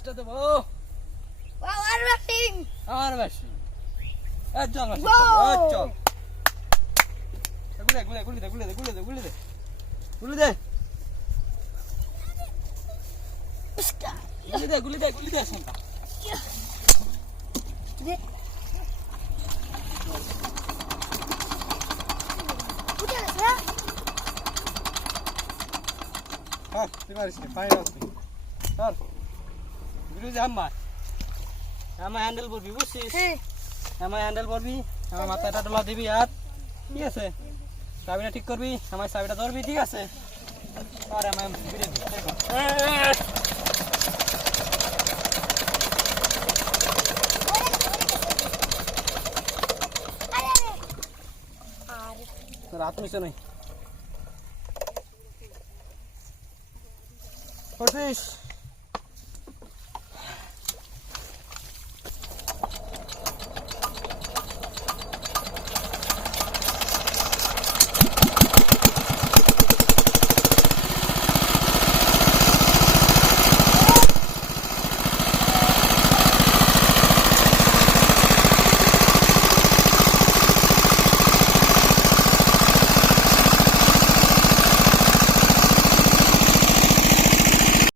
রিলিজটা দেবো আর ব্যাটিং আর বেশি চল মাসি চল গুলি দে গুলি দে গুলি দে গুলি দে গুলি দে গুলি দে গুলি দে গুলি দে গুলি দে শান্তা হ্যাঁ তুই মারিস না পানি দাও তুই ধর গুলি দে আমার হ্যান্ডেল করবি বুঝছিস আমার হ্যান্ডেল করবি আমার মাথাটা ডলা দিবি আর ঠিক আছে চাবিটা ঠিক করবি আমার চাবিটা ধরবি ঠিক আছে আর আমার ভিড়ে রাত মিশে নাই করছিস